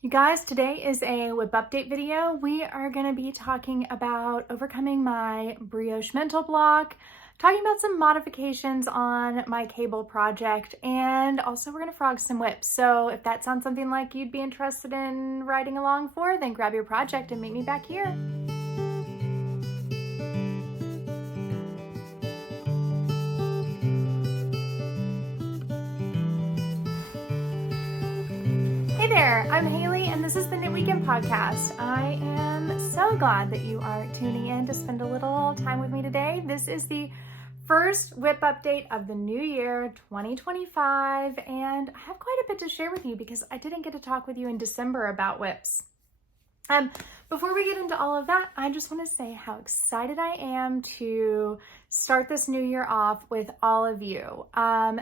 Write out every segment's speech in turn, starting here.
You guys, today is a WIP update video. We are going to be talking about overcoming my brioche mental block, talking about some modifications on my cable project, and also we're going to frog some WIPs. So if that sounds something like you'd be interested in riding along for, then grab your project and meet me back here. Hey there, I'm Haley and this is the Knitweekend podcast. I am so glad that you are tuning in to spend a little time with me today. This is the first WIP update of the new year, 2025, and I have quite a bit to share with you because I didn't get to talk with you in December about WIPs. Before we get into all of that, I just want to say how excited I am to start this new year off with all of you.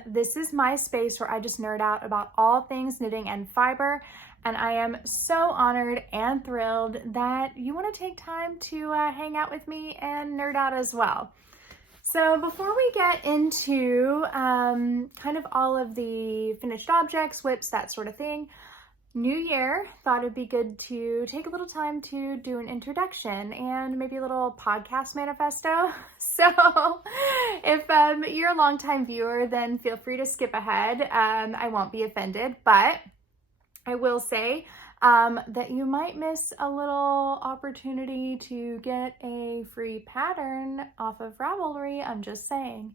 This is my space where I just nerd out about all things knitting and fiber, and I am so honored and thrilled that you want to take time to hang out with me and nerd out as well. So before we get into kind of all of the finished objects, WIPs, that sort of thing, New year, thought it'd be good to take a little time to do an introduction and maybe a little podcast manifesto. So if you're a longtime viewer, then feel free to skip ahead. I won't be offended, but I will say that you might miss a little opportunity to get a free pattern off of Ravelry. I'm just saying.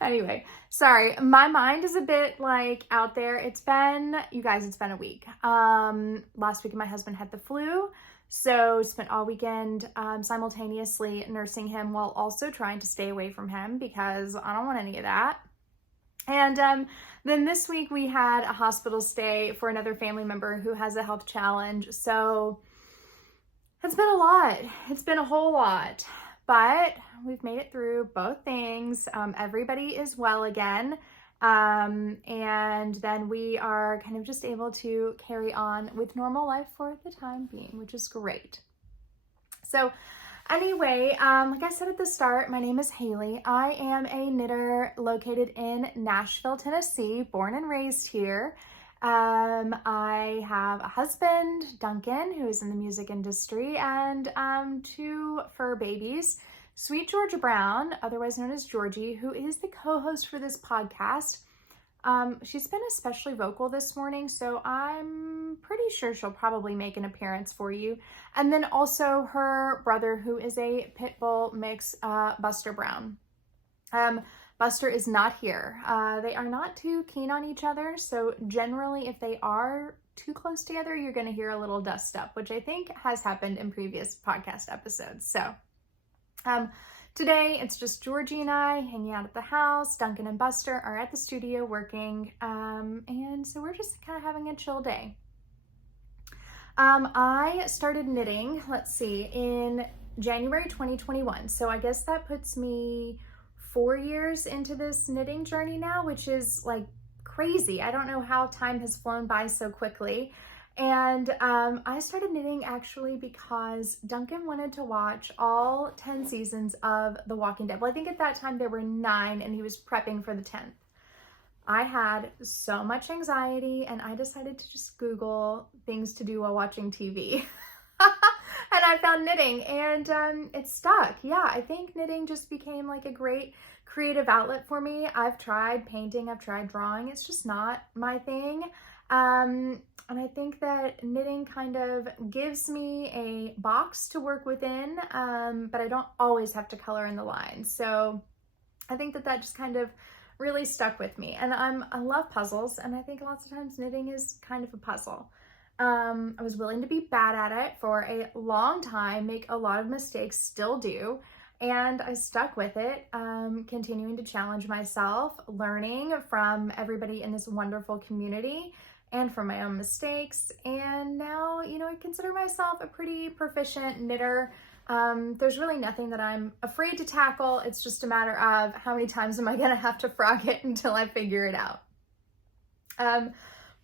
Anyway, sorry, my mind is a bit like out there. It's been, you guys, it's been a week. Last week my husband had the flu, so spent all weekend simultaneously nursing him while also trying to stay away from him because I don't want any of that. And then this week we had a hospital stay for another family member who has a health challenge. So it's been a lot. It's been a whole lot. But we've made it through both things. Everybody is well again. And then we are kind of just able to carry on with normal life for the time being, which is great. So anyway, like I said at the start, my name is Haley. I am a knitter located in Nashville, Tennessee, born and raised here. I have a husband, Duncan, who is in the music industry, and two fur babies, Sweet Georgia Brown, otherwise known as Georgie, who is the co-host for this podcast. She's been especially vocal this morning, so I'm pretty sure she'll probably make an appearance for you. And then also her brother, who is a pit bull mix, Buster Brown. Buster is not here. They are not too keen on each other, so generally if they are too close together, you're going to hear a little dust up, which I think has happened in previous podcast episodes. So today it's just Georgie and I hanging out at the house. Duncan and Buster are at the studio working, and so we're just kind of having a chill day. I started knitting, let's see, in January 2021, so I guess that puts me 4 years into this knitting journey now, which is like crazy. I don't know how time has flown by so quickly. And I started knitting actually because Duncan wanted to watch all 10 seasons of The Walking Dead. Well, I think at that time there were 9 and he was prepping for the 10th. I had so much anxiety and I decided to just Google things to do while watching TV. And I found knitting and it stuck. Yeah, I think knitting just became like a great creative outlet for me. I've tried painting, I've tried drawing. It's just not my thing. And I think that knitting kind of gives me a box to work within, but I don't always have to color in the lines. So I think that that just kind of really stuck with me. And I love puzzles, and I think lots of times knitting is kind of a puzzle. I was willing to be bad at it for a long time, make a lot of mistakes, still do, and I stuck with it, continuing to challenge myself, learning from everybody in this wonderful community and from my own mistakes. And now, you know, I consider myself a pretty proficient knitter. There's really nothing that I'm afraid to tackle. It's just a matter of how many times am I gonna have to frog it until I figure it out.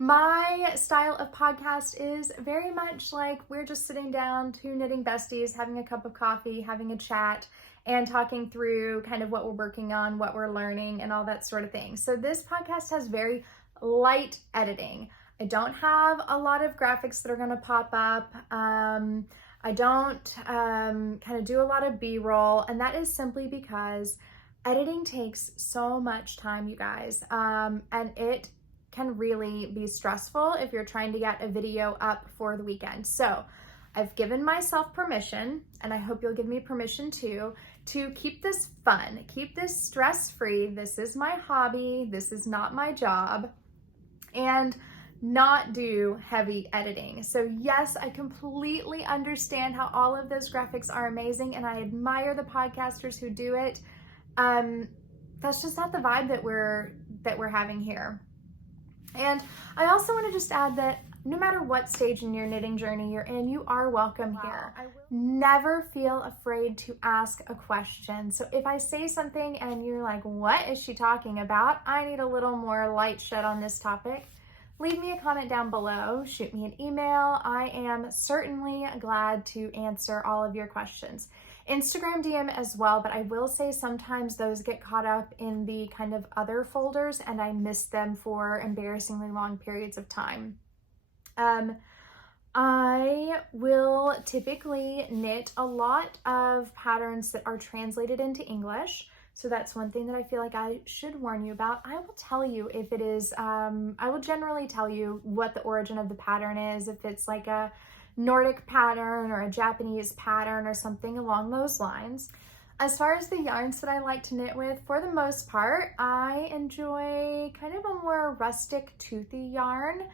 My style of podcast is very much like we're just sitting down, two knitting besties, having a cup of coffee, having a chat, and talking through kind of what we're working on, what we're learning, and all that sort of thing. So this podcast has very light editing. I don't have a lot of graphics that are going to pop up. I don't kind of do a lot of B-roll, and that is simply because editing takes so much time, you guys, and it can really be stressful if you're trying to get a video up for the weekend. So I've given myself permission, and I hope you'll give me permission too, to keep this fun, keep this stress-free. This is my hobby, this is not my job, and not do heavy editing. So yes, I completely understand how all of those graphics are amazing, and I admire the podcasters who do it. That's just not the vibe that we're having here. And I also want to just add that no matter what stage in your knitting journey you're in, you are welcome here. Never feel afraid to ask a question. So if I say something and you're like, what is she talking about? I need a little more light shed on this topic. Leave me a comment down below, shoot me an email. I am certainly glad to answer all of your questions. Instagram DM as well, but I will say sometimes those get caught up in the kind of other folders and I miss them for embarrassingly long periods of time. I will typically knit a lot of patterns that are translated into English. So that's one thing that I feel like I should warn you about. I will tell you if it is, I will generally tell you what the origin of the pattern is, if it's like a Nordic pattern or a Japanese pattern or something along those lines. As far as the yarns that I like to knit with, for the most part, I enjoy kind of a more rustic toothy yarn.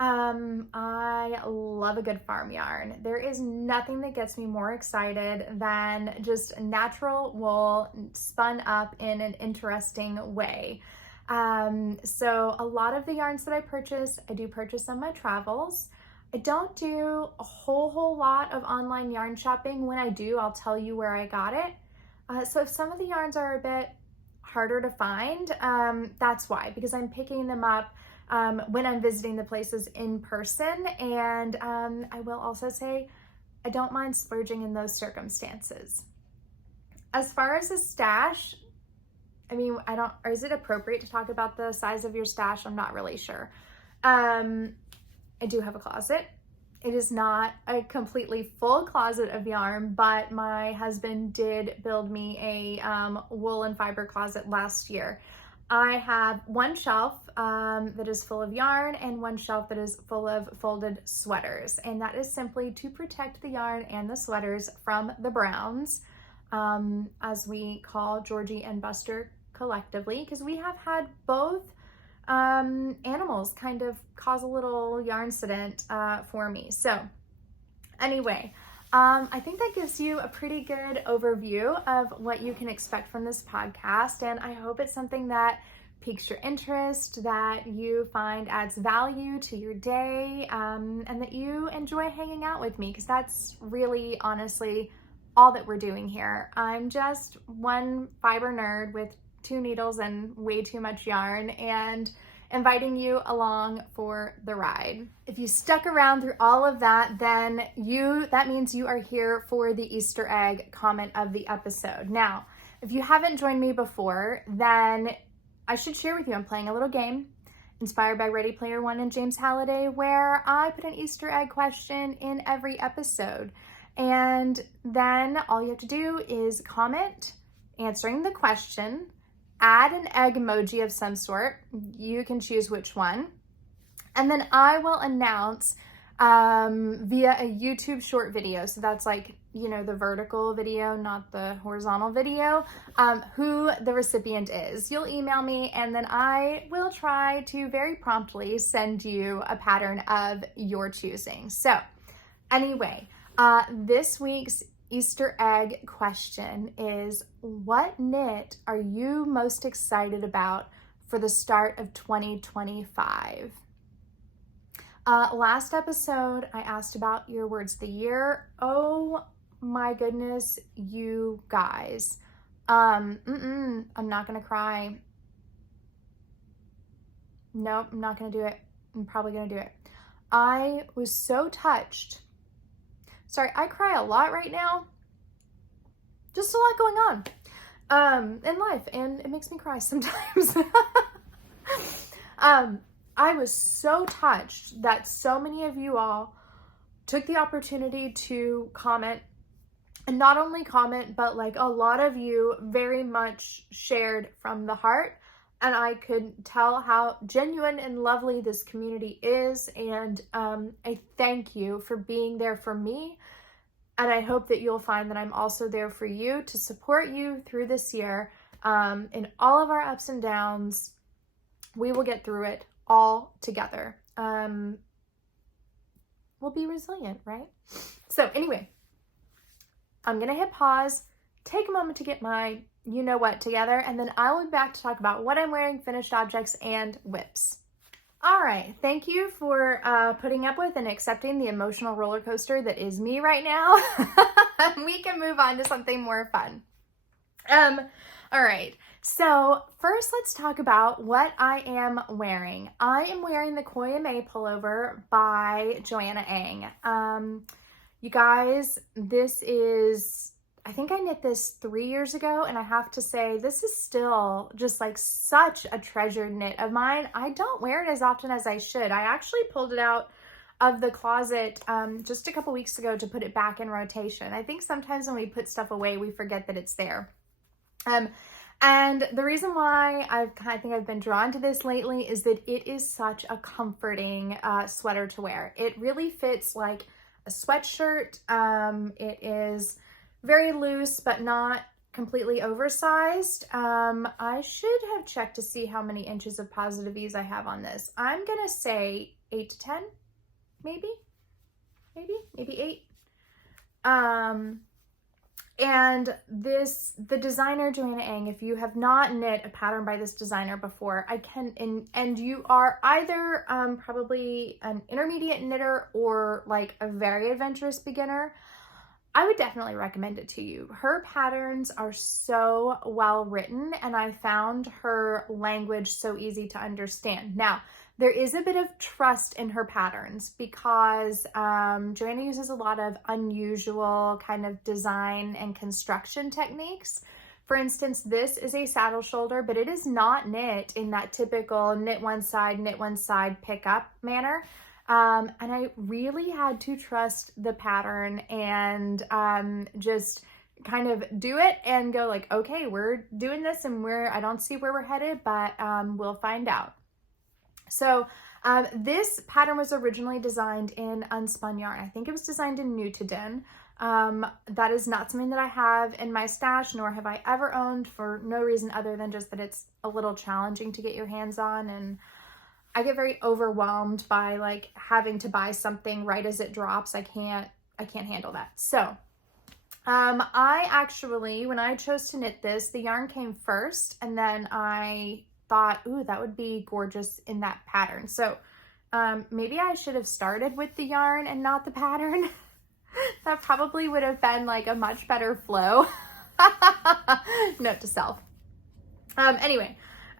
I love a good farm yarn. There is nothing that gets me more excited than just natural wool spun up in an interesting way. So a lot of the yarns that I do purchase on my travels. I don't do a whole lot of online yarn shopping. When I do, I'll tell you where I got it. So if some of the yarns are a bit harder to find, that's why, because I'm picking them up when I'm visiting the places in person. And I will also say I don't mind splurging in those circumstances. As far as a stash, I mean, is it appropriate to talk about the size of your stash? I'm not really sure. I do have a closet. It is not a completely full closet of yarn, but my husband did build me a wool and fiber closet last year. I have one shelf that is full of yarn and one shelf that is full of folded sweaters. And that is simply to protect the yarn and the sweaters from the browns, as we call Georgie and Buster collectively, because we have had both animals kind of cause a little yarn incident for me. So anyway, I think that gives you a pretty good overview of what you can expect from this podcast, and I hope it's something that piques your interest, that you find adds value to your day, and that you enjoy hanging out with me, because that's really honestly all that we're doing here. I'm just one fiber nerd with 2 needles and way too much yarn, and inviting you along for the ride. If you stuck around through all of that, then that means you are here for the Easter egg comment of the episode. Now, if you haven't joined me before, then I should share with you, I'm playing a little game inspired by Ready Player One and James Halliday, where I put an Easter egg question in every episode. And then all you have to do is comment answering the question, add an egg emoji of some sort. You can choose which one. And then I will announce via a YouTube short video. So that's like, the vertical video, not the horizontal video, who the recipient is. You'll email me and then I will try to very promptly send you a pattern of your choosing. So anyway, this week's Easter egg question is, what knit are you most excited about for the start of 2025? Last episode, I asked about your words of the year. Oh my goodness, you guys. I'm not gonna cry. Nope, I'm not gonna do it. I'm probably gonna do it. I was so touched. Sorry, I cry a lot right now. Just a lot going on in life, and it makes me cry sometimes. I was so touched that so many of you all took the opportunity to comment, and not only comment, but like a lot of you very much shared from the heart. And I could tell how genuine and lovely this community is. And I thank you for being there for me. And I hope that you'll find that I'm also there for you to support you through this year. In all of our ups and downs, we will get through it all together. We'll be resilient, right? So anyway, I'm going to hit pause, take a moment to get my you know what together, and then I'll be back to talk about what I'm wearing, finished objects, and WIPS. All right, thank you for putting up with and accepting the emotional roller coaster that is me right now. We can move on to something more fun. All right, so first let's talk about what I am wearing. I am wearing the Koyamae pullover by Joanna Aeygoknit. You guys, this is, I think I knit this 3 years ago, and I have to say this is still just like such a treasured knit of mine. I don't wear it as often as I should. I actually pulled it out of the closet just a couple weeks ago to put it back in rotation. I think sometimes when we put stuff away, we forget that it's there. And the reason why I think I've been drawn to this lately is that it is such a comforting sweater to wear. It really fits like a sweatshirt. It is very loose, but not completely oversized. I should have checked to see how many inches of positive ease I have on this. I'm gonna say 8 to 10, maybe 8. And the designer Joanna Aeygoknit, if you have not knit a pattern by this designer before, and you are either probably an intermediate knitter or like a very adventurous beginner, I would definitely recommend it to you. Her patterns are so well written, and I found her language so easy to understand. Now, there is a bit of trust in her patterns because Joanna uses a lot of unusual kind of design and construction techniques. For instance, this is a saddle shoulder, but it is not knit in that typical knit one side, pick up manner. And I really had to trust the pattern and just kind of do it and go like, okay, we're doing this and I don't see where we're headed, but we'll find out. So this pattern was originally designed in unspun yarn. I think it was designed in Knitweekend. That is not something that I have in my stash, nor have I ever owned, for no reason other than just that it's a little challenging to get your hands on, and I get very overwhelmed by like having to buy something right as it drops. I can't handle that. So I actually, when I chose to knit this, the yarn came first, and then I thought, ooh, that would be gorgeous in that pattern. So maybe I should have started with the yarn and not the pattern. That probably would have been like a much better flow. Note to self. Anyway,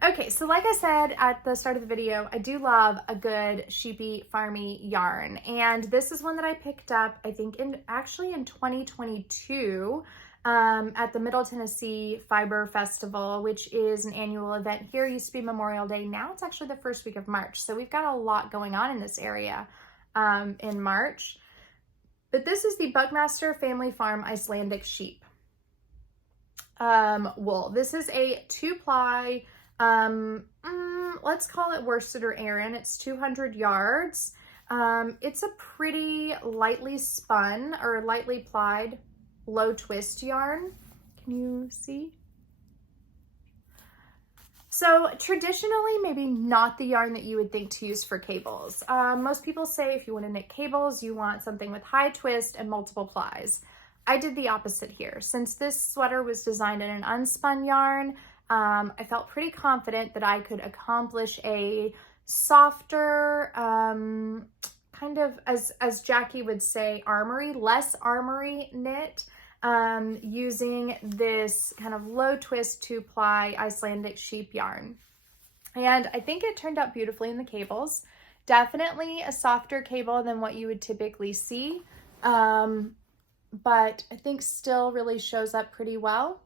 okay, so like I said at the start of the video, I do love a good sheepy farmy yarn, and this is one that I picked up, I think actually in 2022 at the Middle Tennessee Fiber Festival, which is an annual event here. It used to be Memorial Day. Now it's actually the first week of March, so we've got a lot going on in this area in March. But this is the Buckmaster Family Farm Icelandic sheep wool. This is a 2-ply, let's call it worsted or Aran. It's 200 yards. It's a pretty lightly spun or lightly plied low twist yarn. Can you see? So traditionally, maybe not the yarn that you would think to use for cables. Most people say if you want to knit cables, you want something with high twist and multiple plies. I did the opposite here. Since this sweater was designed in an unspun yarn, I felt pretty confident that I could accomplish a softer, kind of, as Jackie would say, less armory knit, using this kind of low twist 2-ply Icelandic sheep yarn. And I think it turned out beautifully in the cables. Definitely a softer cable than what you would typically see, but I think still really shows up pretty well.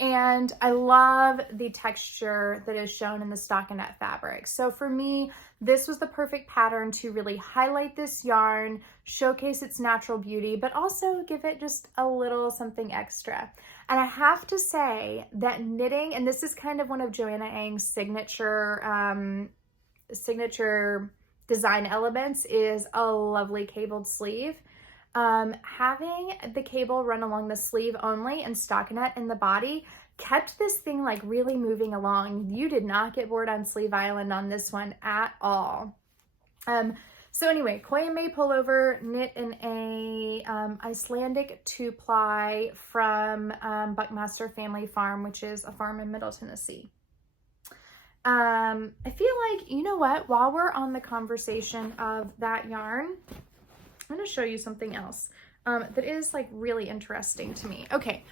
And I love the texture that is shown in the stockinette fabric. So for me, this was the perfect pattern to really highlight this yarn, showcase its natural beauty, but also give it just a little something extra. And I have to say that knitting, and this is kind of one of Joanna Ang's signature design elements, is a lovely cabled sleeve. Having the cable run along the sleeve only and stockinette in the body kept this thing like really moving along. You did not get bored on Sleeve Island on this one at all. So anyway, Koyamae pullover, knit in a Icelandic 2-ply from Buckmaster Family Farm, which is a farm in Middle Tennessee. I feel like, you know what, while we're on the conversation of that yarn, I'm going to show you something else that is like really interesting to me. Okay,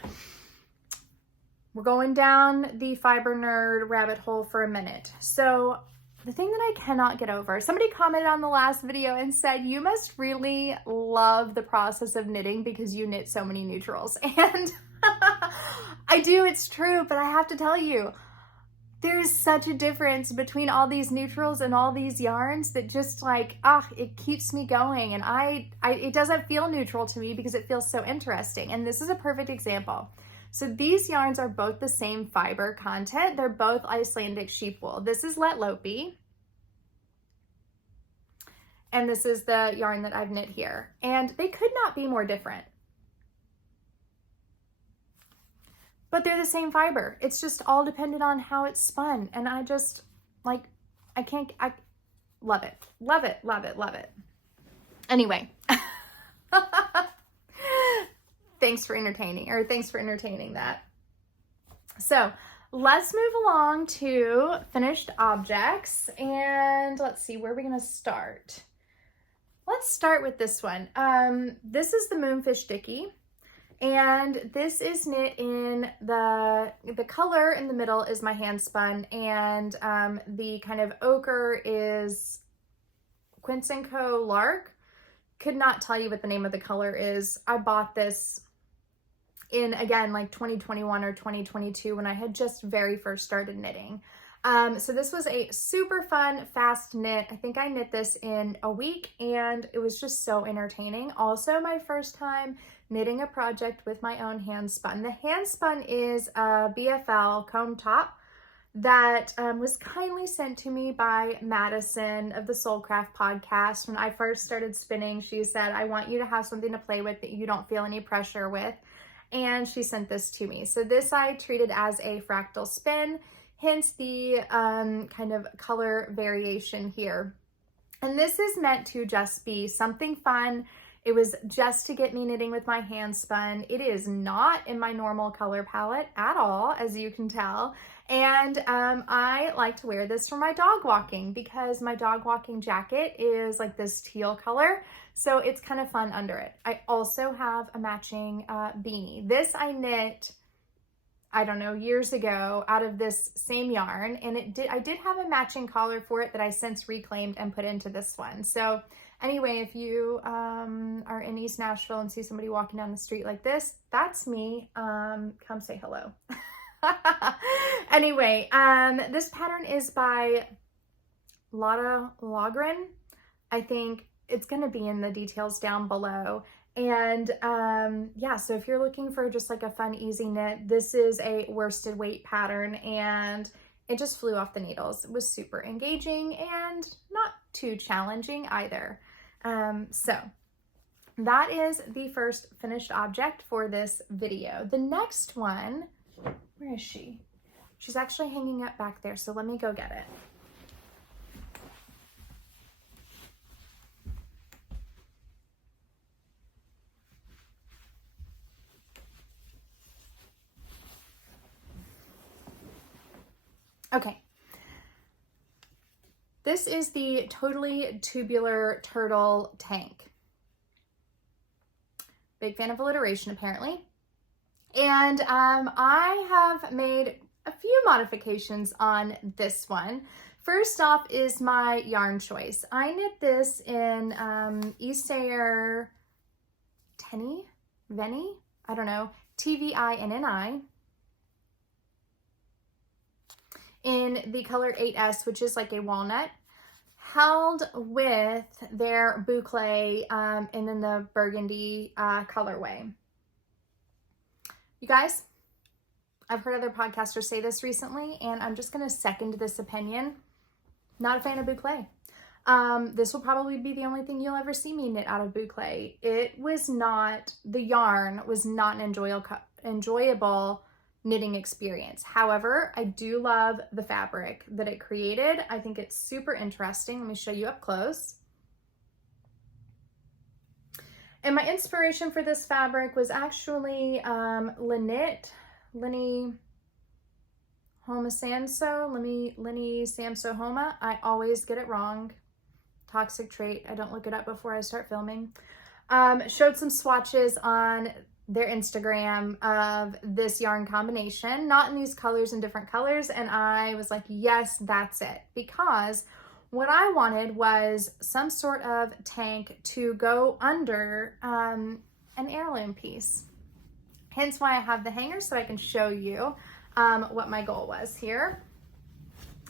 we're going down the fiber nerd rabbit hole for a minute. So the thing that I cannot get over, somebody commented on the last video and said, you must really love the process of knitting because you knit so many neutrals. And I do, it's true, but I have to tell you, there's such a difference between all these neutrals and all these yarns that just like, it keeps me going. And it doesn't feel neutral to me because it feels so interesting. And this is a perfect example. So these yarns are both the same fiber content. They're both Icelandic sheep wool. This is Let Lopi. And this is the yarn that I've knit here. And they could not be more different. But they're the same fiber. It's just all dependent on how it's spun. And I just, like, I love it. Love it, love it, love it. Anyway. Thanks for entertaining that. So let's move along to finished objects. And let's see, where are we gonna start? Let's start with this one. This is the Moonfish Dickey. And this is knit in the color in the middle is my Handspun, and the kind of ochre is Quince Co Lark. Could not tell you what the name of the color is. I bought this in, again, like 2021 or 2022 when I had just very first started knitting. So this was a super fun, fast knit. I think I knit this in a week and it was just so entertaining. Also my first time knitting a project with my own Handspun. The Handspun is a BFL comb top that was kindly sent to me by Madison of the Soulcraft podcast. When I first started spinning, she said, I want you to have something to play with that you don't feel any pressure with. And she sent this to me. So this I treated as a fractal spin, hence the kind of color variation here. And this is meant to just be something fun. It was just to get me knitting with my Handspun. It is not in my normal color palette at all, as you can tell. And I like to wear this for my dog walking because my dog walking jacket is like this teal color. So it's kind of fun under it. I also have a matching beanie. This I knit, I don't know, years ago out of this same yarn. And I did have a matching collar for it that I since reclaimed and put into this one. So anyway, if you are in East Nashville and see somebody walking down the street like this, that's me. Come say hello. Anyway, this pattern is by Lotta Lothgren. I think it's going to be in the details down below. And yeah, so if you're looking for just like a fun, easy knit, this is a worsted weight pattern and it just flew off the needles. It was super engaging and not too challenging either. So that is the first finished object for this video. The next one, where is she? She's actually hanging up back there, so let me go get it. Okay. This is the Totally Tubular Turtle Tank. Big fan of alliteration, apparently. And I have made a few modifications on this one. First off is my yarn choice. I knit this in Isager Tvinni, I don't know, Tvinni. in the color 8S, which is like a walnut, held with their Boucle and then the burgundy colorway. You guys, I've heard other podcasters say this recently, and I'm just going to second this opinion. Not a fan of Boucle. This will probably be the only thing you'll ever see me knit out of Boucle. It was not, the yarn was not an enjoyable knitting experience. However, I do love the fabric that it created. I think it's super interesting. Let me show you up close. And my inspiration for this fabric was actually Laine Homa Sanso, Laine Samso Homa. I always get it wrong. Toxic trait. I don't look it up before I start filming. Showed some swatches on their Instagram of this yarn combination, not in these colors, in different colors, and I was like, yes, that's it, because what I wanted was some sort of tank to go under an heirloom piece. Hence why I have the hanger, so I can show you what my goal was here.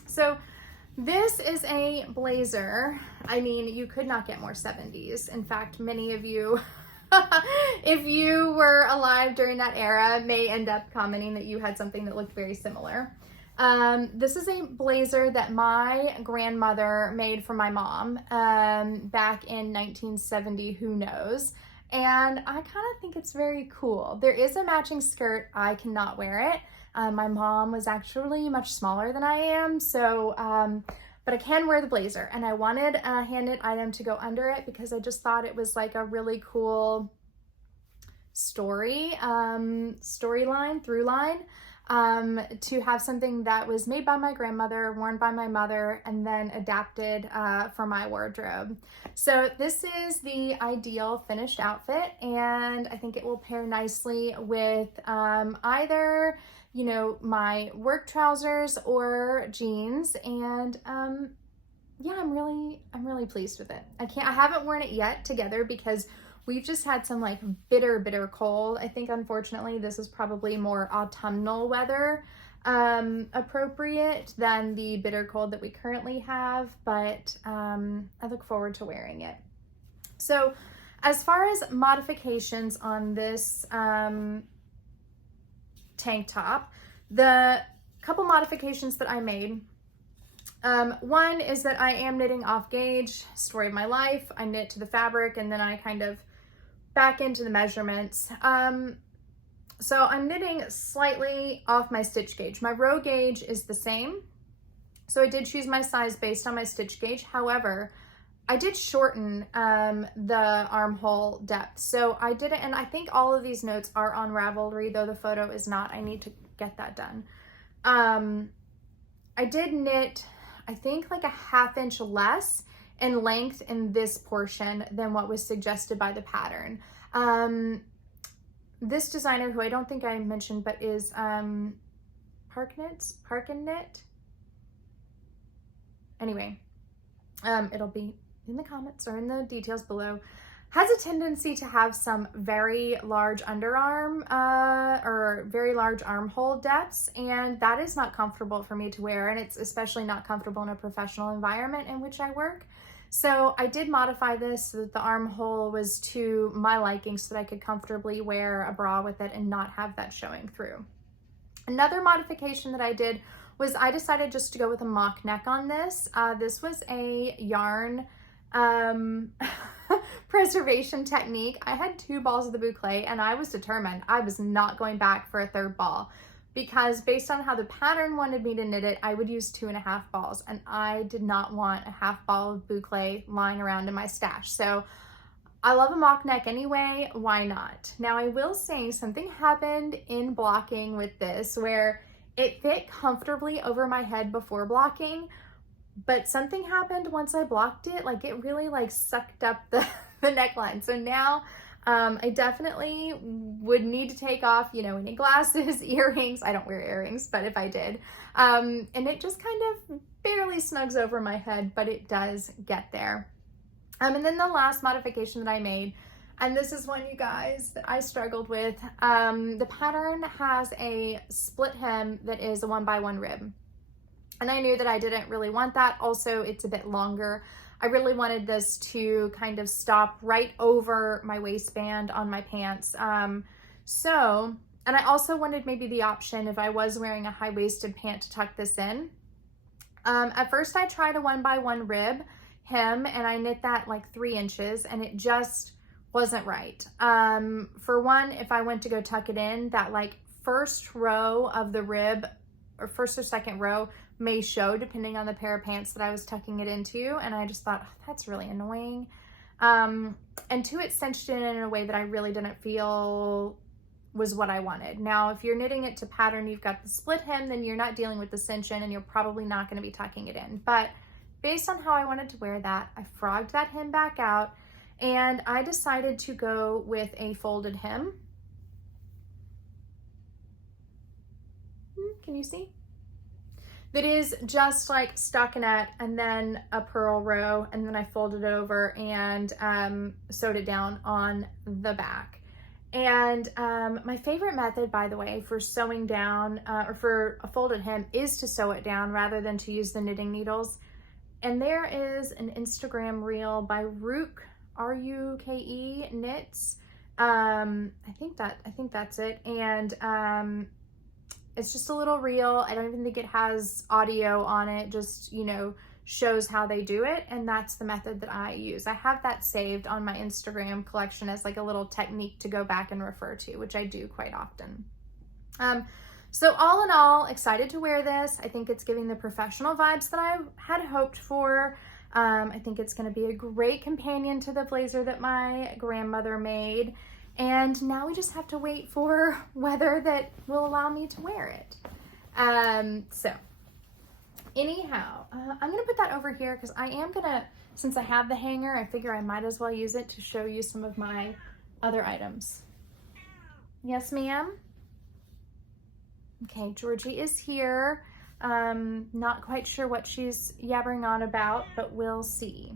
So this is a blazer. I mean, you could not get more 70s. In fact, many of you, if you were alive during that era, may end up commenting that you had something that looked very similar. This is a blazer that my grandmother made for my mom back in 1970, who knows. And I kind of think it's very cool. There is a matching skirt. I cannot wear it. My mom was actually much smaller than I am, so, but I can wear the blazer, and I wanted a hand knit item to go under it because I just thought it was like a really cool storyline, through line, to have something that was made by my grandmother, worn by my mother, and then adapted for my wardrobe. So this is the ideal finished outfit, and I think it will pair nicely with either, you know, my work trousers or jeans, and yeah, I'm really pleased with it. I haven't worn it yet together because we've just had some like bitter cold. I think unfortunately this is probably more autumnal weather appropriate than the bitter cold that we currently have, but I look forward to wearing it. So as far as modifications on this tank top, the couple modifications that I made, one is that I am knitting off gauge, story of my life. I knit to the fabric and then I kind of back into the measurements. So I'm knitting slightly off my stitch gauge. My row gauge is the same, so I did choose my size based on my stitch gauge. However, I did shorten the armhole depth. So I did it, and I think all of these notes are on Ravelry, though the photo is not. I need to get that done. I did knit, I think, like a ½ inch less in length in this portion than what was suggested by the pattern. This designer, who I don't think I mentioned, but is Parknit. Anyway, it'll be in the comments or in the details below, has a tendency to have some very large underarm or very large armhole depths, and that is not comfortable for me to wear, and it's especially not comfortable in a professional environment in which I work. So I did modify this so that the armhole was to my liking so that I could comfortably wear a bra with it and not have that showing through. Another modification that I did was I decided just to go with a mock neck on this. This was a yarn preservation technique. I had 2 balls of the Boucle and I was determined I was not going back for a 3rd ball, because based on how the pattern wanted me to knit it, I would use 2½ balls, and I did not want a ½ ball of Boucle lying around in my stash. So I love a mock neck anyway, why not? Now I will say something happened in blocking with this where it fit comfortably over my head before blocking, but something happened once I blocked it, like it really like sucked up the neckline. So now I definitely would need to take off, you know, any glasses, earrings. I don't wear earrings, but if I did, and it just kind of barely snugs over my head, but it does get there. And then the last modification that I made, and this is one, you guys, that I struggled with. The pattern has a split hem that is a 1x1 rib. And I knew that I didn't really want that. Also, it's a bit longer. I really wanted this to kind of stop right over my waistband on my pants. And I also wanted maybe the option if I was wearing a high-waisted pant to tuck this in. At first I tried a 1x1 rib hem, and I knit that like 3 inches, and it just wasn't right. For one, if I went to go tuck it in, that like first row of the rib, or first or second row, may show depending on the pair of pants that I was tucking it into, and I just thought, oh, that's really annoying. And two, it cinched it in a way that I really didn't feel was what I wanted. Now, if you're knitting it to pattern, you've got the split hem, then you're not dealing with the cinch in, and you're probably not going to be tucking it in. But based on how I wanted to wear that, I frogged that hem back out, and I decided to go with a folded hem. Can you see? That is just like stockinette and then a purl row, and then I folded it over and sewed it down on the back. And my favorite method, by the way, for sewing down or for a folded hem is to sew it down rather than to use the knitting needles. And there is an Instagram reel by Ruke, R-U-K-E knits. I think that's it. And it's just a little reel. I don't even think it has audio on it, just, you know, shows how they do it, and that's the method that I use. I have that saved on my Instagram collection as like a little technique to go back and refer to, which I do quite often. So all in all, excited to wear this. I think it's giving the professional vibes that I had hoped for. I think it's going to be a great companion to the blazer that my grandmother made, and now we just have to wait for weather that will allow me to wear it. Anyhow, I'm going to put that over here because I am going to, since I have the hanger, I figure I might as well use it to show you some of my other items. Yes, ma'am? Okay, Georgie is here. Not quite sure what she's yabbering on about, but we'll see.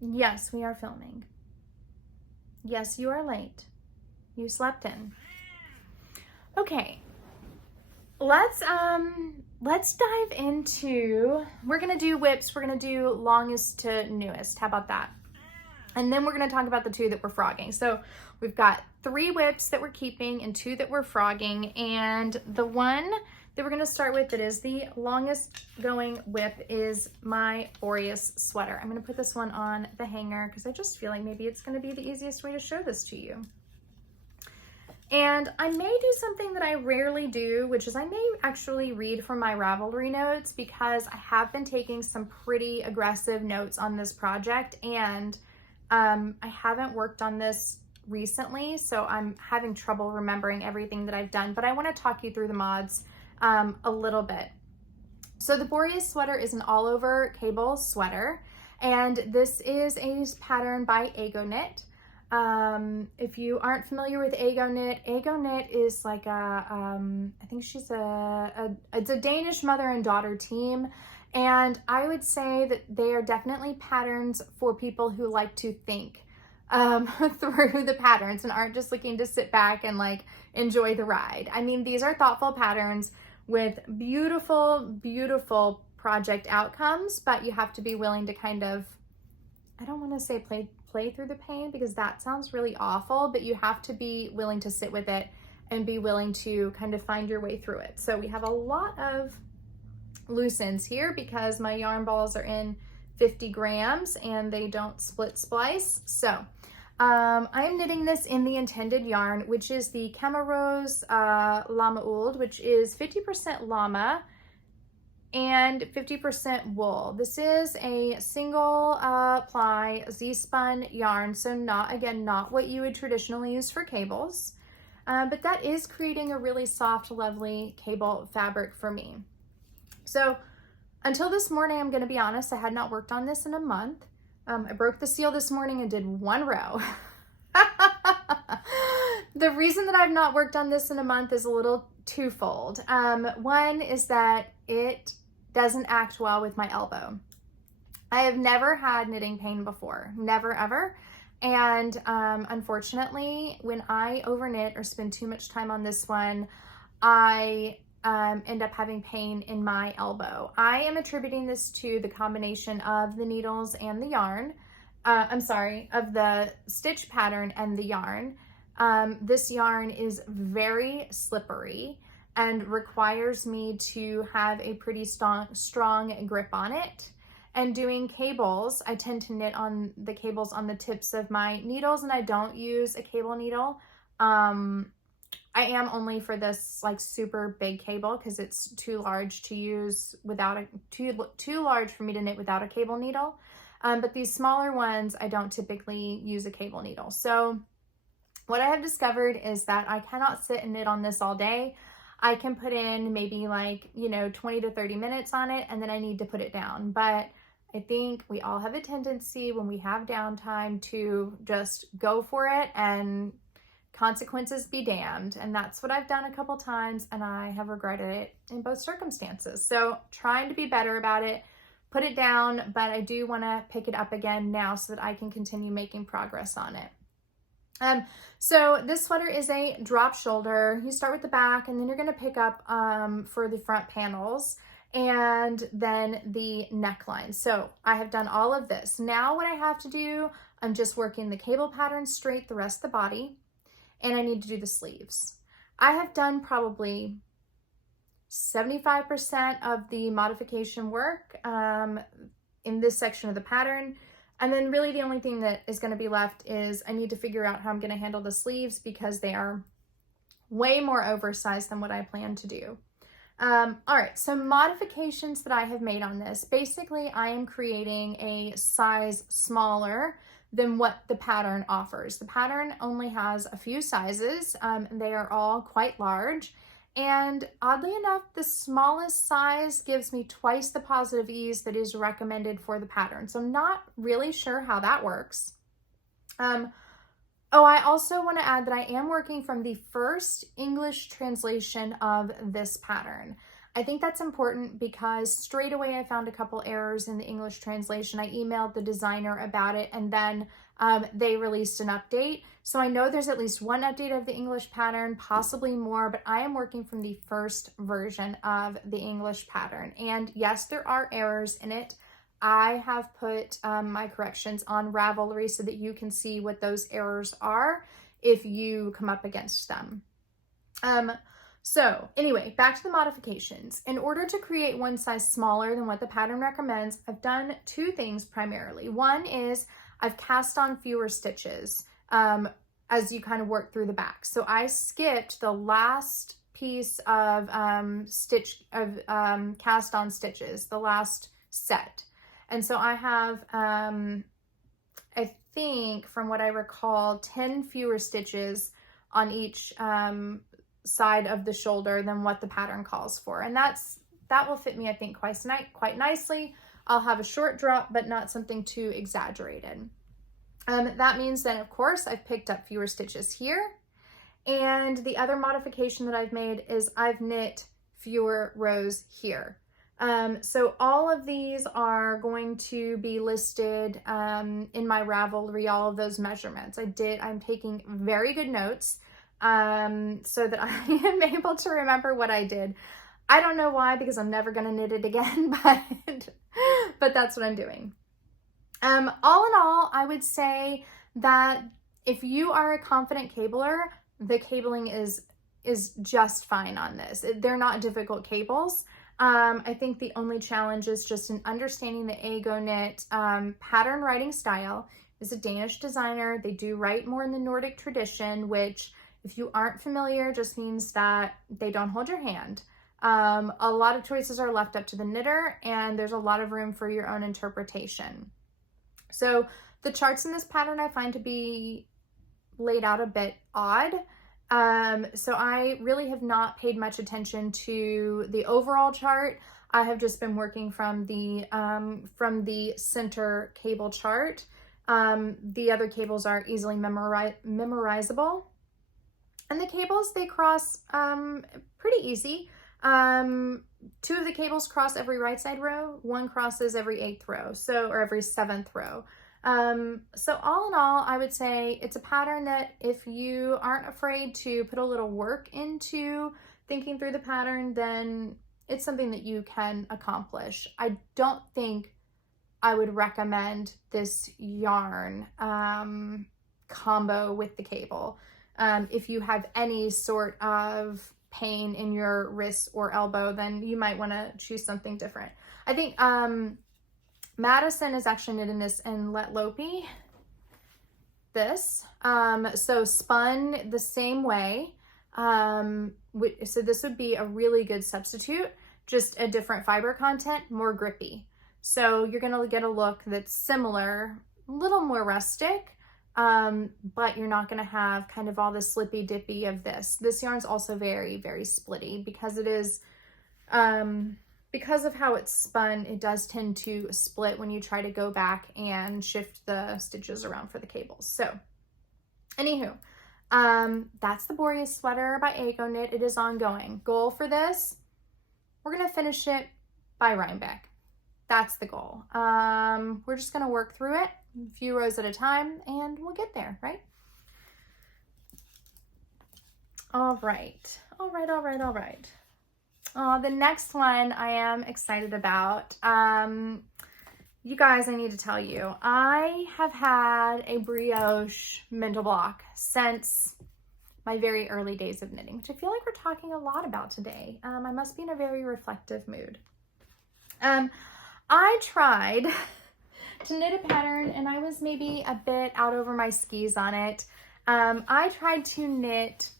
Yes, we are filming. Yes, you are late. You slept in. Okay, let's dive into, we're gonna do WIPS, we're gonna do longest to newest. How about that? And then we're gonna talk about the 2 that we're frogging. So we've got 3 WIPS that we're keeping and 2 that we're frogging, and the one that we're gonna start with that is the longest going WIP is my Boreas sweater. I'm gonna put this one on the hanger because I just feel like maybe it's gonna be the easiest way to show this to you. And I may do something that I rarely do, which is I may actually read from my Ravelry notes, because I have been taking some pretty aggressive notes on this project, and I haven't worked on this recently, so I'm having trouble remembering everything that I've done, but I want to talk you through the mods a little bit. So the Boreas sweater is an all over cable sweater, and this is a pattern by Aeygoknit. If you aren't familiar with Aeygoknit is like a, I think she's it's a Danish mother and daughter team. And I would say that they are definitely patterns for people who like to think, through the patterns and aren't just looking to sit back and like enjoy the ride. I mean, these are thoughtful patterns with beautiful, beautiful project outcomes, but you have to be willing to kind of, I don't want to say play through the pain because that sounds really awful, but you have to be willing to sit with it and be willing to kind of find your way through it. So we have a lot of loose ends here because my yarn balls are in 50 grams and they don't split splice. So I'm knitting this in the intended yarn, which is the Camarose Lamauld, which is 50% llama and 50% wool. This is a single ply Z-spun yarn, so not what you would traditionally use for cables, but that is creating a really soft, lovely cable fabric for me. So until this morning, I'm gonna be honest, I had not worked on this in a month. I broke the seal this morning and did 1 row. The reason that I've not worked on this in a month is a little twofold. One is that it doesn't act well with my elbow. I have never had knitting pain before, never ever. And unfortunately, when I overknit or spend too much time on this one, I end up having pain in my elbow. I am attributing this to the combination of the needles and the yarn. Of the stitch pattern and the yarn. This yarn is very slippery and requires me to have a pretty strong grip on it. And doing cables, I tend to knit on the cables on the tips of my needles, and I don't use a cable needle. I am only for this like super big cable because it's too large to use without too large for me to knit without a cable needle. But these smaller ones, I don't typically use a cable needle. So what I have discovered is that I cannot sit and knit on this all day. I can put in maybe like, 20 to 30 minutes on it, and then I need to put it down. But I think we all have a tendency when we have downtime to just go for it, and consequences be damned. And that's what I've done a couple times, and I have regretted it in both circumstances. So trying to be better about it, put it down, but I do want to pick it up again now so that I can continue making progress on it. So this sweater is a drop shoulder. You start with the back, and then you're going to pick up for the front panels and then the neckline. So I have done all of this. Now what I have to do, I'm just working the cable pattern straight the rest of the body, and I need to do the sleeves. I have done probably 75% of the modification work in this section of the pattern. And then really the only thing that is going to be left is I need to figure out how I'm going to handle the sleeves because they are way more oversized than what I plan to do. All right, so modifications that I have made on this. Basically, I am creating a size smaller than what the pattern offers. The pattern only has a few sizes. They are all quite large. And oddly enough, the smallest size gives me twice the positive ease that is recommended for the pattern. So I'm not really sure how that works. I also want to add that I am working from the first English translation of this pattern. I think that's important because straight away I found a couple errors in the English translation. I emailed the designer about it, and then they released an update. So I know there's at least one update of the English pattern, possibly more, but I am working from the first version of the English pattern. And yes, there are errors in it. I have put my corrections on Ravelry so that you can see what those errors are if you come up against them. So anyway, back to the modifications. In order to create one size smaller than what the pattern recommends, I've done two things primarily. One is I've cast on fewer stitches as you kind of work through the back. So I skipped the last piece of cast on stitches, the last set. And so I have, I think from what I recall, 10 fewer stitches on each side of the shoulder than what the pattern calls for. And that will fit me, I think, quite nicely. I'll have a short drop, but not something too exaggerated. That means then, of course, I've picked up fewer stitches here. And the other modification that I've made is I've knit fewer rows here. So all of these are going to be listed in my Ravelry, all of those measurements. I'm taking very good notes so that I am able to remember what I did. I don't know why, because I'm never going to knit it again, but that's what I'm doing. All in all, I would say that if you are a confident cabler, the cabling is just fine on this. They're not difficult cables. I think the only challenge is just in understanding the Aeygoknit pattern writing style. Is a Danish designer. They do write more in the Nordic tradition, which if you aren't familiar, just means that they don't hold your hand. A lot of choices are left up to the knitter, and there's a lot of room for your own interpretation. So the charts in this pattern I find to be laid out a bit odd. So I really have not paid much attention to the overall chart. I have just been working from the center cable chart. The other cables are easily memorizable. And the cables, they cross pretty easy. 2 of the cables cross every right side row, 1 crosses every 8th row, or every 7th row. So all in all, I would say it's a pattern that if you aren't afraid to put a little work into thinking through the pattern, then it's something that you can accomplish. I don't think I would recommend this yarn combo with the cable. If you have any sort of pain in your wrist or elbow, then you might want to choose something different. I think Madison is actually knitting this in Let Lopi. This. So spun the same way. So this would be a really good substitute, just a different fiber content, more grippy. So you're going to get a look that's similar, a little more rustic, but you're not going to have kind of all the slippy dippy of this. This yarn's also very, very splitty because it is, because of how it's spun, it does tend to split when you try to go back and shift the stitches around for the cables. So anywho, that's the Boreas sweater by Aeygoknit. It is ongoing. Goal for this, we're going to finish it by Rhinebeck. That's the goal. We're just going to work through it a few rows at a time and we'll get there, right? All right. The next one I am excited about. You guys, I need to tell you, I have had a Brioche Mental block since my very early days of knitting, which I feel like we're talking a lot about today. I must be in a very reflective mood. I tried to knit a pattern and I was maybe a bit out over my skis on it. I tried to knit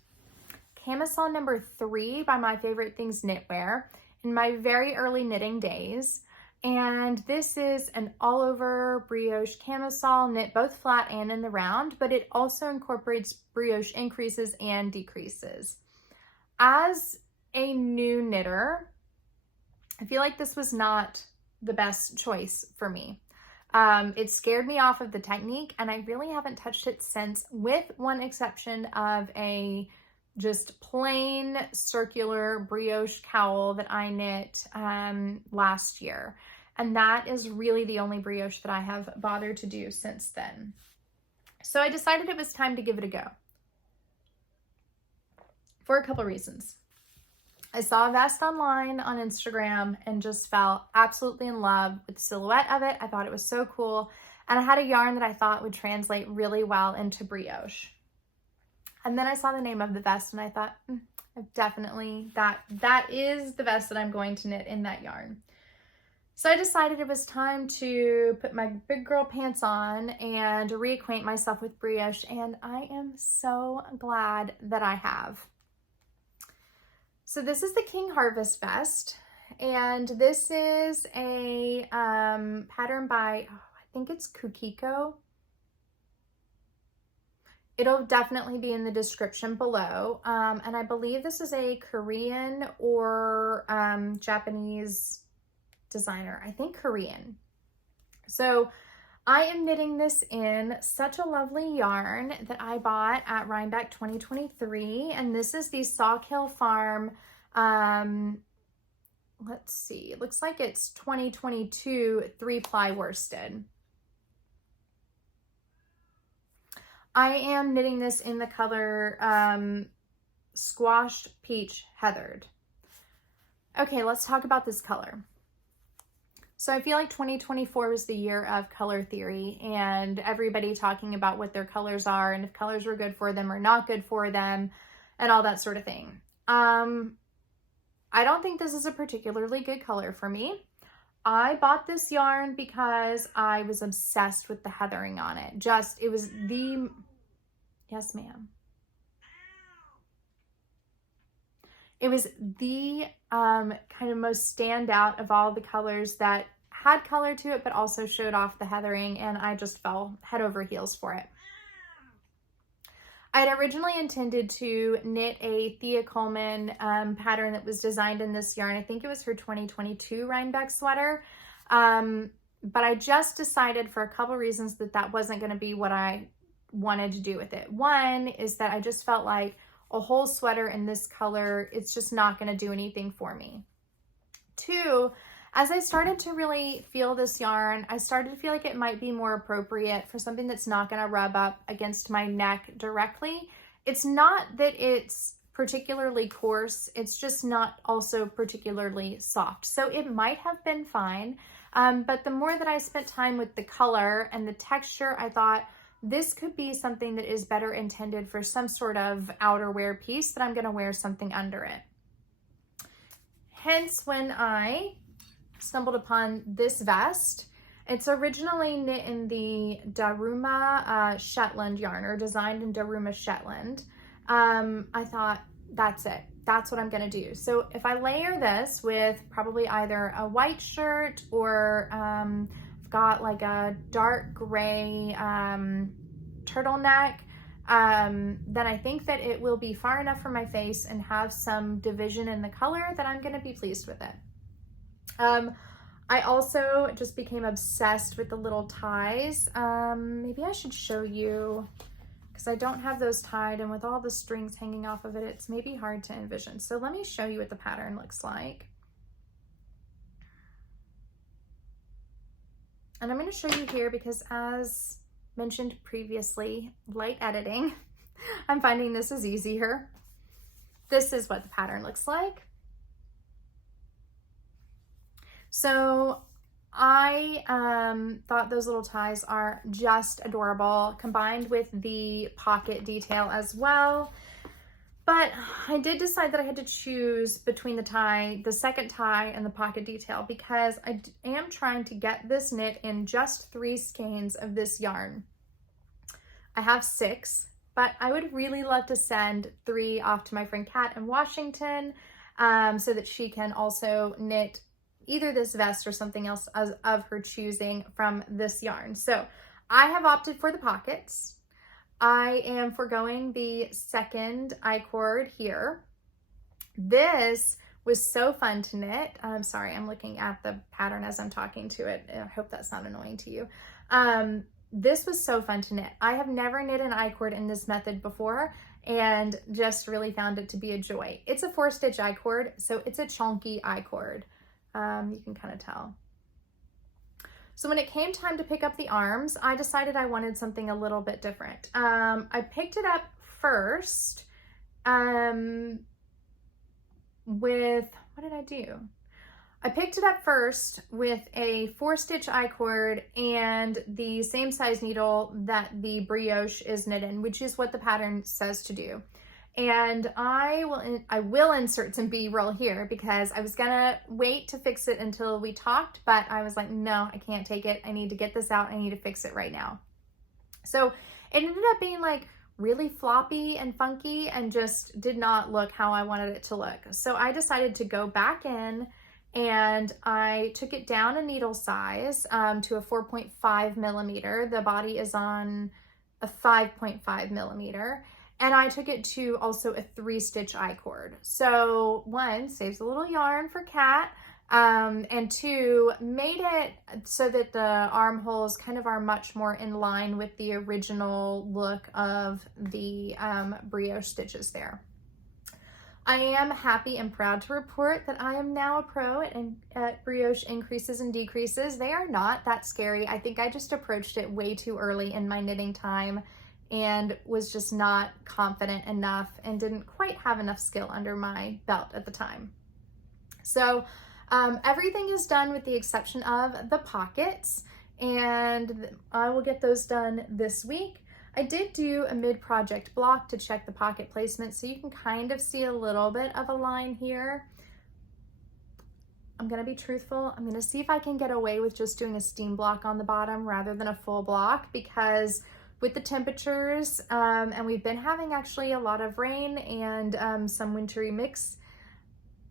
camisole number 3 by My Favorite Things Knitwear in my very early knitting days. And this is an all over brioche camisole, knit both flat and in the round, but it also incorporates brioche increases and decreases. As a new knitter, I feel like this was not the best choice for me. It scared me off of the technique and I really haven't touched it since, with one exception of a just plain circular brioche cowl that I knit last year. And that is really the only brioche that I have bothered to do since then. So I decided it was time to give it a go for a couple reasons. I saw a vest online on Instagram and just fell absolutely in love with the silhouette of it. I thought it was so cool. And I had a yarn that I thought would translate really well into brioche. And then I saw the name of the vest and I thought, definitely that is the vest that I'm going to knit in that yarn. So I decided it was time to put my big girl pants on and reacquaint myself with brioche, and I am so glad that I have. So this is the King Harvest vest, and this is a pattern by, I think it's Kukiko. It'll definitely be in the description below, and I believe this is a Korean or Japanese designer. I think Korean. So I am knitting this in such a lovely yarn that I bought at Rhinebeck 2023, and this is the Sawkill Farm, let's see, it looks like it's 2022 3-ply worsted. I am knitting this in the color Squashed Peach Heathered. Okay, let's talk about this color. So I feel like 2024 was the year of color theory and everybody talking about what their colors are and if colors were good for them or not good for them and all that sort of thing. I don't think this is a particularly good color for me. I bought this yarn because I was obsessed with the heathering on it. It was the, yes ma'am. It was the kind of most standout of all the colors that had color to it, but also showed off the heathering, and I just fell head over heels for it. I had originally intended to knit a Thea Coleman pattern that was designed in this yarn. I think it was her 2022 Rhinebeck sweater, but I just decided for a couple reasons that wasn't going to be what I wanted to do with it. One is that I just felt like a whole sweater in this color, it's just not going to do anything for me. Two, as I started to really feel this yarn, I started to feel like it might be more appropriate for something that's not going to rub up against my neck directly. It's not that it's particularly coarse, it's just not also particularly soft. So it might have been fine, but the more that I spent time with the color and the texture, I thought this could be something that is better intended for some sort of outerwear piece that I'm going to wear something under it. Hence when I stumbled upon this vest. It's originally knit in the Daruma Shetland yarn, or designed in Daruma Shetland. I thought, that's it. That's what I'm gonna do. So if I layer this with probably either a white shirt or I've got like a dark gray turtleneck, then I think that it will be far enough for my face and have some division in the color that I'm gonna be pleased with it. I also just became obsessed with the little ties. Maybe I should show you, because I don't have those tied, and with all the strings hanging off of it, it's maybe hard to envision. So let me show you what the pattern looks like. And I'm going to show you here because, as mentioned previously, light editing, I'm finding this is easier. This is what the pattern looks like. So I thought those little ties are just adorable, combined with the pocket detail as well. But I did decide that I had to choose between the second tie and the pocket detail, because I am trying to get this knit in just 3 skeins of this yarn. I have 6, but I would really love to send 3 off to my friend Kat in Washington, so that she can also knit either this vest or something else of her choosing from this yarn. So I have opted for the pockets. I am foregoing the second I-cord here. This was so fun to knit. I'm sorry, I'm looking at the pattern as I'm talking to it. I hope that's not annoying to you. This was so fun to knit. I have never knit an I-cord in this method before, and just really found it to be a joy. It's a 4-stitch I-cord, so it's a chunky I-cord. You can kind of tell. So when it came time to pick up the arms, I decided I wanted something a little bit different. I picked it up first with, what did I do? I picked it up first with a 4-stitch I-cord and the same size needle that the Brioche is knit in, which is what the pattern says to do. And I will insert some B-roll here, because I was gonna wait to fix it until we talked, but I was like, no, I can't take it. I need to get this out. I need to fix it right now. So it ended up being like really floppy and funky and just did not look how I wanted it to look. So I decided to go back in, and I took it down a needle size to a 4.5 millimeter. The body is on a 5.5 millimeter. And I took it to also a 3-stitch I-cord. So 1, saves a little yarn for Kat, and 2, made it so that the armholes kind of are much more in line with the original look of the brioche stitches there. I am happy and proud to report that I am now a pro at brioche increases and decreases. They are not that scary. I think I just approached it way too early in my knitting time and was just not confident enough and didn't quite have enough skill under my belt at the time. So everything is done with the exception of the pockets, and I will get those done this week. I did do a mid-project block to check the pocket placement, so you can kind of see a little bit of a line here. I'm gonna be truthful. I'm gonna see if I can get away with just doing a steam block on the bottom rather than a full block, because with the temperatures, and we've been having actually a lot of rain and some wintry mix,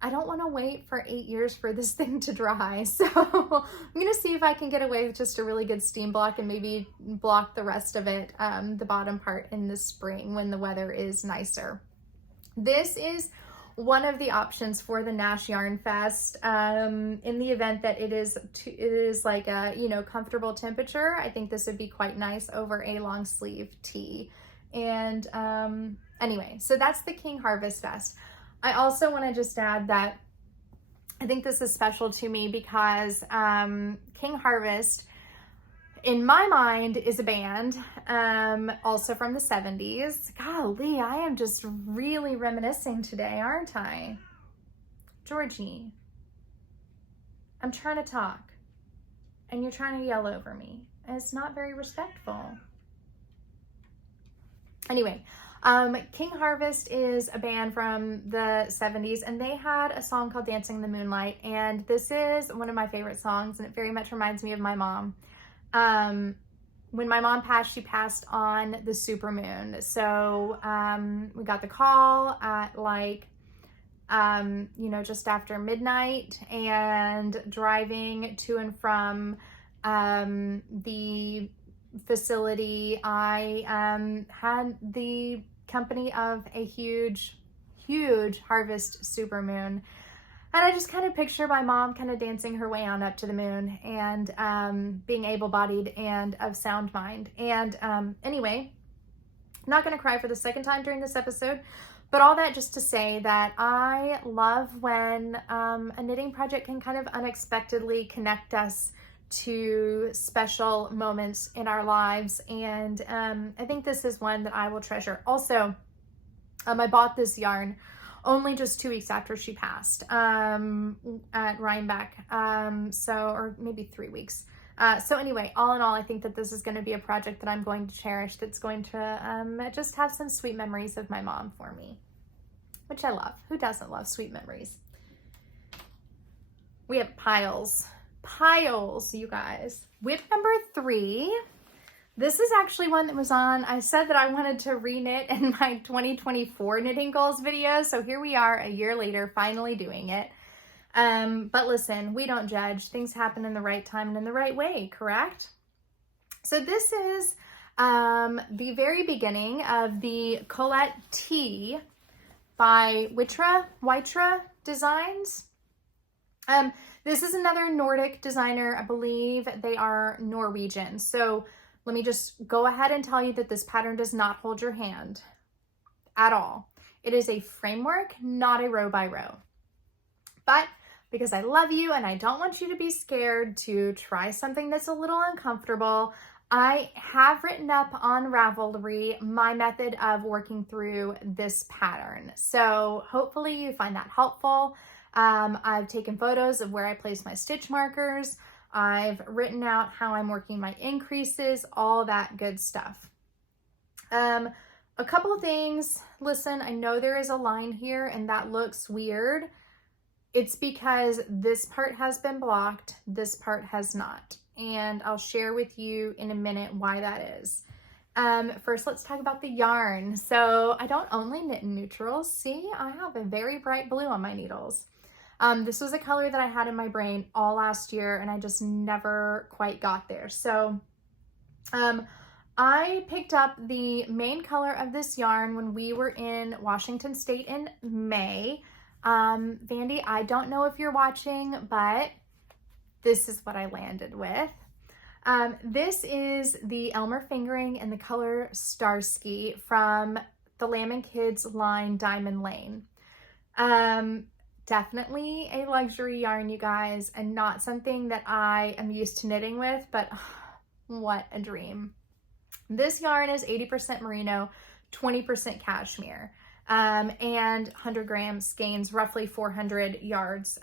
I don't want to wait for 8 years for this thing to dry. So I'm gonna see if I can get away with just a really good steam block and maybe block the rest of it, the bottom part, in the spring when the weather is nicer. This is one of the options for the Nash Yarn Fest, in the event that it is like a, you know, comfortable temperature. I think this would be quite nice over a long sleeve tee. And anyway, so that's the King Harvest Fest. I also want to just add that I think this is special to me because King Harvest, in my mind, is a band, also from the 70s. Golly, I am just really reminiscing today, aren't I? Georgie, I'm trying to talk, and you're trying to yell over me. And it's not very respectful. Anyway, King Harvest is a band from the 70s, and they had a song called Dancing in the Moonlight, and this is one of my favorite songs, and it very much reminds me of my mom. When my mom passed, she passed on the supermoon. So we got the call at like, just after midnight, and driving to and from the facility, I had the company of a huge harvest supermoon. And I just kind of picture my mom kind of dancing her way on up to the moon, and being able-bodied and of sound mind. And anyway, not going to cry for the second time during this episode, but all that just to say that I love when a knitting project can kind of unexpectedly connect us to special moments in our lives. And I think this is one that I will treasure. Also, I bought this yarn only just 2 weeks after she passed at Rhinebeck. Or maybe 3 weeks. So anyway, all in all, I think that this is going to be a project that I'm going to cherish, that's going to just have some sweet memories of my mom for me, which I love. Who doesn't love sweet memories? We have piles, you guys. WIP number 3. This is actually one that was on, I said that I wanted to re-knit in my 2024 knitting goals video. So here we are a year later, finally doing it. But listen, we don't judge. Things happen in the right time and in the right way, correct? So this is the very beginning of the Collett T by Witre Designs. This is another Nordic designer. I believe they are Norwegian. So let me just go ahead and tell you that this pattern does not hold your hand at all. It is a framework, not a row by row. But because I love you and I don't want you to be scared to try something that's a little uncomfortable, I have written up on Ravelry my method of working through this pattern. So hopefully you find that helpful. I've taken photos of where I place my stitch markers. I've written out how I'm working my increases, all that good stuff. A couple of things. Listen, I know there is a line here and that looks weird. It's because this part has been blocked, this part has not. And I'll share with you in a minute why that is. First, let's talk about the yarn. So I don't only knit in neutrals. See, I have a very bright blue on my needles. This was a color that I had in my brain all last year, and I just never quite got there. So I picked up the main color of this yarn when we were in Washington State in May. Vandy, I don't know if you're watching, but this is what I landed with. This is the Elmer fingering in the color Starsky from the Lamb & Kids line Diamond Laine. Definitely a luxury yarn, you guys, and not something that I am used to knitting with, but what a dream. This yarn is 80% merino, 20% cashmere, and 100 gram skeins, roughly 400 yards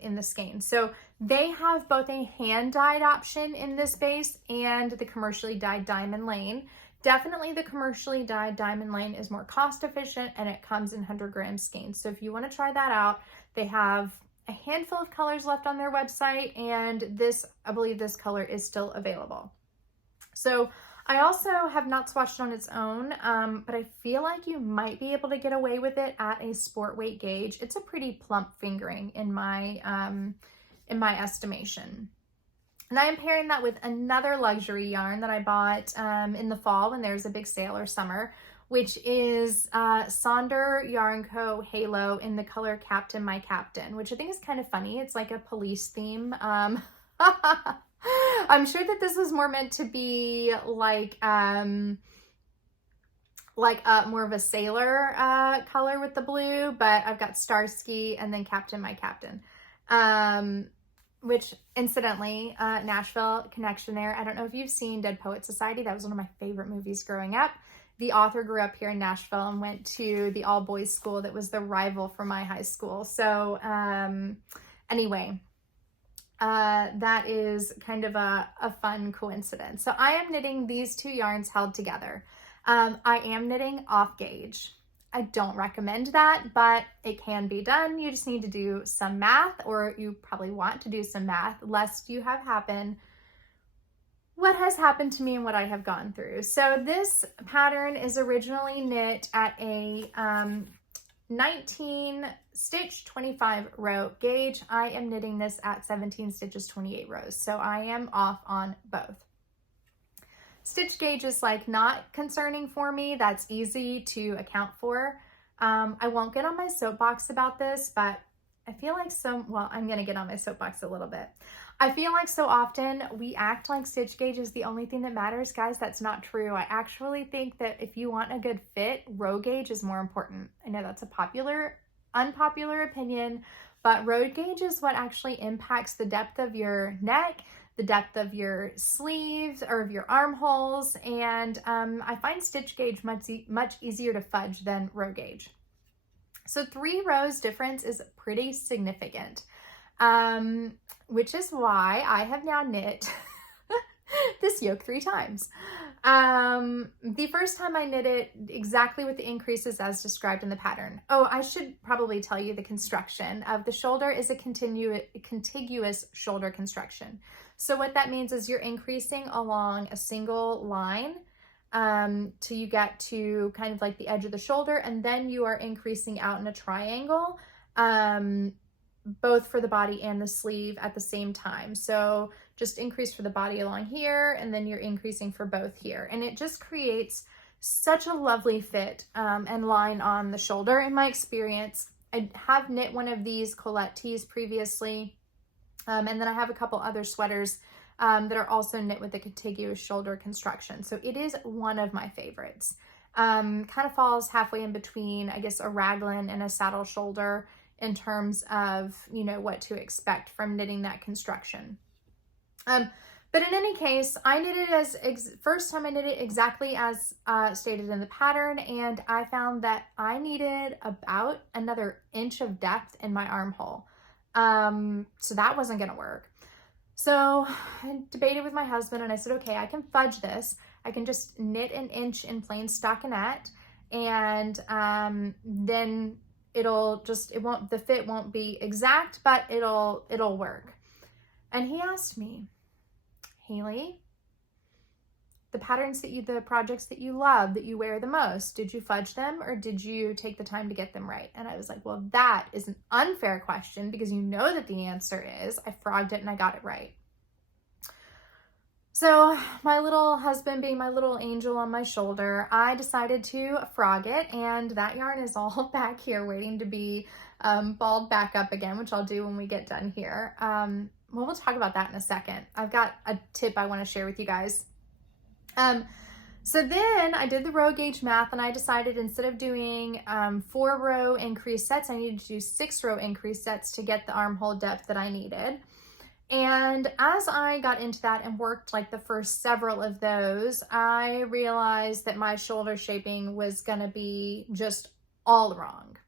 in the skein. So they have both a hand-dyed option in this base and the commercially dyed Diamond Laine. Definitely the commercially dyed Diamond Laine is more cost efficient, and it comes in 100 gram skeins. So if you want to try that out, they have a handful of colors left on their website, and this, I believe this color is still available. So I also have not swatched on its own, but I feel like you might be able to get away with it at a sport weight gauge. It's a pretty plump fingering in my estimation. And I am pairing that with another luxury yarn that I bought in the fall when there's a big sale or summer, which is Sonder Yarn Co. Halo in the color Captain My Captain, which I think is kind of funny. It's like a police theme. I'm sure that this was more meant to be like more of a sailor color with the blue, but I've got Starsky and then Captain My Captain. Which incidentally, Nashville connection there. I don't know if you've seen Dead Poet Society. That was one of my favorite movies growing up. The author grew up here in Nashville and went to the all boys school that was the rival for my high school. So anyway, that is kind of a fun coincidence. So I am knitting these two yarns held together. I am knitting off gauge. I don't recommend that, but it can be done. You just need to do some math, or you probably want to do some math, lest you have happen what has happened to me and what I have gone through. So this pattern is originally knit at a 19 stitch 25 row gauge. I am knitting this at 17 stitches 28 rows. So I am off on both. Stitch gauge is like not concerning for me. That's easy to account for. I won't get on my soapbox about this, but I feel like I'm going to get on my soapbox a little bit. I feel like so often we act like stitch gauge is the only thing that matters. Guys, that's not true. I actually think that if you want a good fit, row gauge is more important. I know that's a unpopular opinion, but row gauge is what actually impacts the depth of your neck, the depth of your sleeves or of your armholes, and I find stitch gauge much easier to fudge than row gauge. So 3 rows difference is pretty significant, which is why I have now knit this yoke 3 times. The first time I knit it exactly with the increases as described in the pattern. Oh, I should probably tell you the construction of the shoulder is a contiguous shoulder construction. So what that means is you're increasing along a single line till you get to kind of like the edge of the shoulder, and then you are increasing out in a triangle, both for the body and the sleeve at the same time. So just increase for the body along here, and then you're increasing for both here. And it just creates such a lovely fit and line on the shoulder in my experience. I have knit one of these Collett tees previously, and then I have a couple other sweaters that are also knit with a contiguous shoulder construction. So it is one of my favorites. Kind of falls halfway in between, I guess, a raglan and a saddle shoulder in terms of, you know, what to expect from knitting that construction. But in any case, I knit it first time I knit it exactly as stated in the pattern, and I found that I needed about another inch of depth in my armhole. So that wasn't gonna work. So I debated with my husband and I said, okay, I can fudge this. I can just knit an inch in plain stockinette, and then the fit won't be exact, but it'll work. And he asked me, Haley, the projects that you love, that you wear the most, did you fudge them or did you take the time to get them right? And I was like, well, that is an unfair question because you know that the answer is I frogged it and I got it right. So my little husband being my little angel on my shoulder, I decided to frog it, and that yarn is all back here waiting to be balled back up again, which I'll do when we get done here. We'll talk about that in a second. I've got a tip I want to share with you guys. So then I did the row gauge math, and I decided instead of doing 4 row increase sets, I needed to do 6 row increase sets to get the armhole depth that I needed. And as I got into that and worked like the first several of those, I realized that my shoulder shaping was gonna be just all wrong.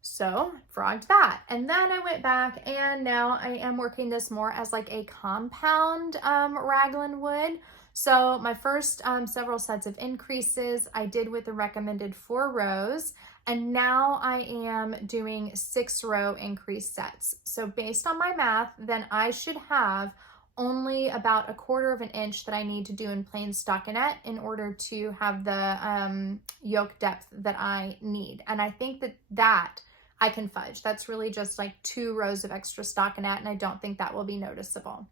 So frogged that. And then I went back and now I am working this more as like a compound raglan would. So my first several sets of increases I did with the recommended 4 rows. And now I am doing 6 row increase sets. So based on my math, then I should have only about 1/4 of an inch that I need to do in plain stockinette in order to have the yoke depth that I need. And I think that I can fudge. That's really just like 2 rows of extra stockinette, and I don't think that will be noticeable.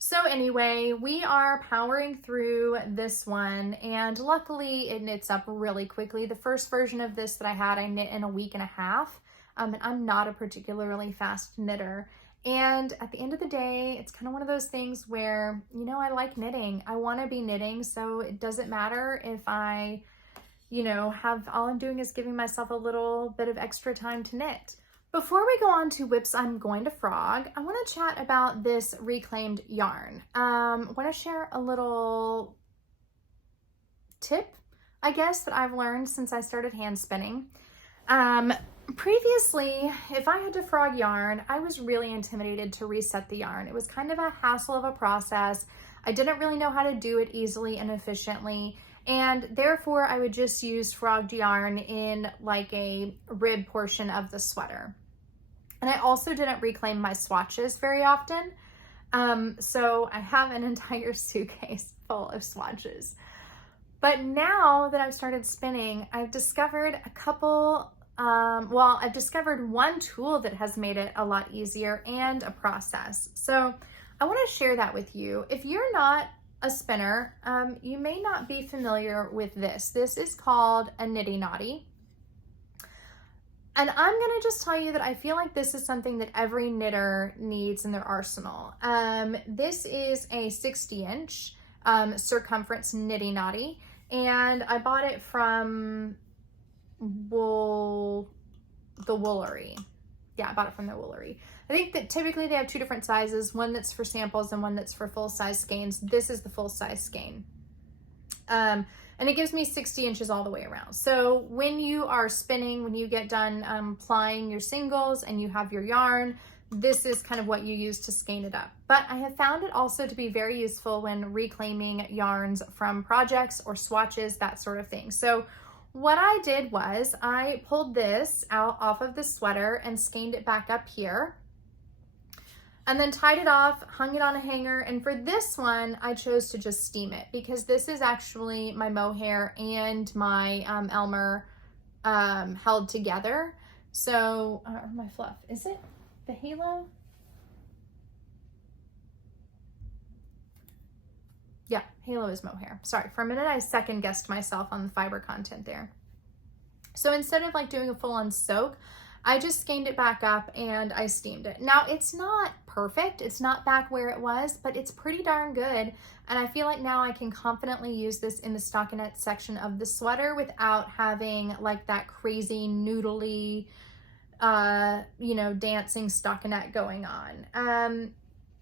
So anyway, we are powering through this one, and luckily it knits up really quickly. The first version of this that I had, I knit in a week and a half, and I'm not a particularly fast knitter. And at the end of the day, it's kind of one of those things where, you know, I like knitting. I want to be knitting, so it doesn't matter if I, you know, all I'm doing is giving myself a little bit of extra time to knit. Before we go on to WIPS I'm going to frog, I want to chat about this reclaimed yarn. I want to share a little tip, I guess, that I've learned since I started hand spinning. Previously, if I had to frog yarn, I was really intimidated to reset the yarn. It was kind of a hassle of a process. I didn't really know how to do it easily and efficiently, and therefore I would just use frogged yarn in like a rib portion of the sweater. And I also didn't reclaim my swatches very often. So I have an entire suitcase full of swatches. But now that I've started spinning, I've discovered a couple, I've discovered one tool that has made it a lot easier and a process. So I want to share that with you. If you're not a spinner, you may not be familiar with this. This is called a nitty knotty. And I'm going to just tell you that I feel like this is something that every knitter needs in their arsenal. This is a 60-inch circumference nitty knotty, and I bought it from the Woolery. Yeah, I bought it from the Woolery. I think that typically they have two different sizes, one that's for samples and one that's for full-size skeins. This is the full-size skein. And it gives me 60 inches all the way around. So when you are spinning, when you get done plying your singles and you have your yarn, this is kind of what you use to skein it up. But I have found it also to be very useful when reclaiming yarns from projects or swatches, that sort of thing. So what I did was I pulled this out off of the sweater and skeined it back up here, and then tied it off, hung it on a hanger. And for this one, I chose to just steam it because this is actually my mohair and my Elmer held together. So, my fluff, is it the halo? Yeah, halo is mohair. Sorry, for a minute I second guessed myself on the fiber content there. So instead of like doing a full-on soak, I just skeined it back up and I steamed it. Now, it's not perfect. It's not back where it was, but it's pretty darn good. And I feel like now I can confidently use this in the stockinette section of the sweater without having like that crazy noodly, dancing stockinette going on.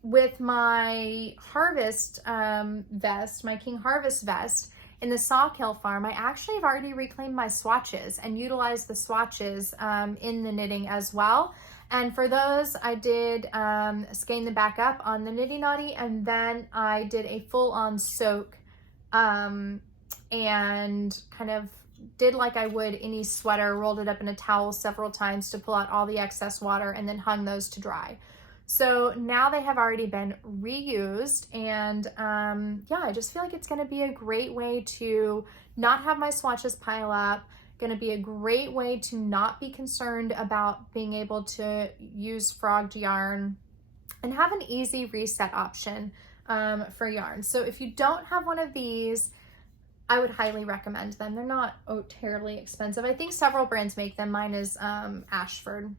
With my harvest vest, my King Harvest vest, in the Sawkill farm, I actually have already reclaimed my swatches and utilized the swatches in the knitting as well. And for those, I did skein them back up on the nitty knotty, and then I did a full-on soak and kind of did like I would any sweater, rolled it up in a towel several times to pull out all the excess water, and then hung those to dry. So now they have already been reused, and I just feel like it's going to be a great way to not have my swatches pile up, going to be a great way to not be concerned about being able to use frogged yarn, and have an easy reset option for yarn. So if you don't have one of these, I would highly recommend them. They're not terribly expensive. I think several brands make them. Mine is Ashford.